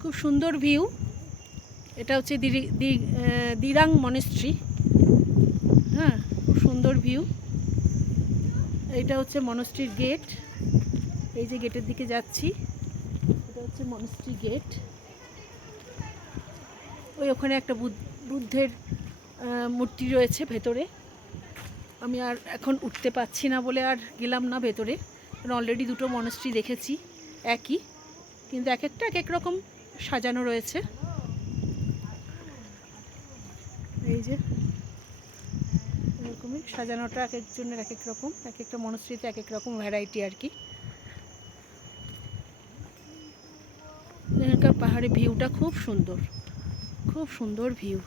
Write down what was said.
খুব সুন্দর ভিউ। এটা হচ্ছে দিরাং মনেস্ট্রি। হ্যাঁ, খুব সুন্দর ভিউ। এইটা হচ্ছে মনেস্ট্রির গেট। এই যে গেটের দিকে যাচ্ছি, এটা হচ্ছে মনেস্ট্রি গেট। ওখানে একটা বুদ্ধের মূর্তি রয়েছে ভেতরে। আমি আর এখন উঠতে পারছি না বলে আর গেলাম না ভেতরে, কারণ অলরেডি দুটো মনেস্ট্রি দেখেছি একই, কিন্তু এক একটা এক এক রকম সাজানো রয়েছে। এই যে এরকমই সাজানোটা এক একজনের এক এক রকম, এক একটা মনেস্ট্রিতে এক এক রকম ভ্যারাইটি আর কি। এখানকার পাহাড়ে ভিউটা খুব সুন্দর, খুব সুন্দর ভিউ।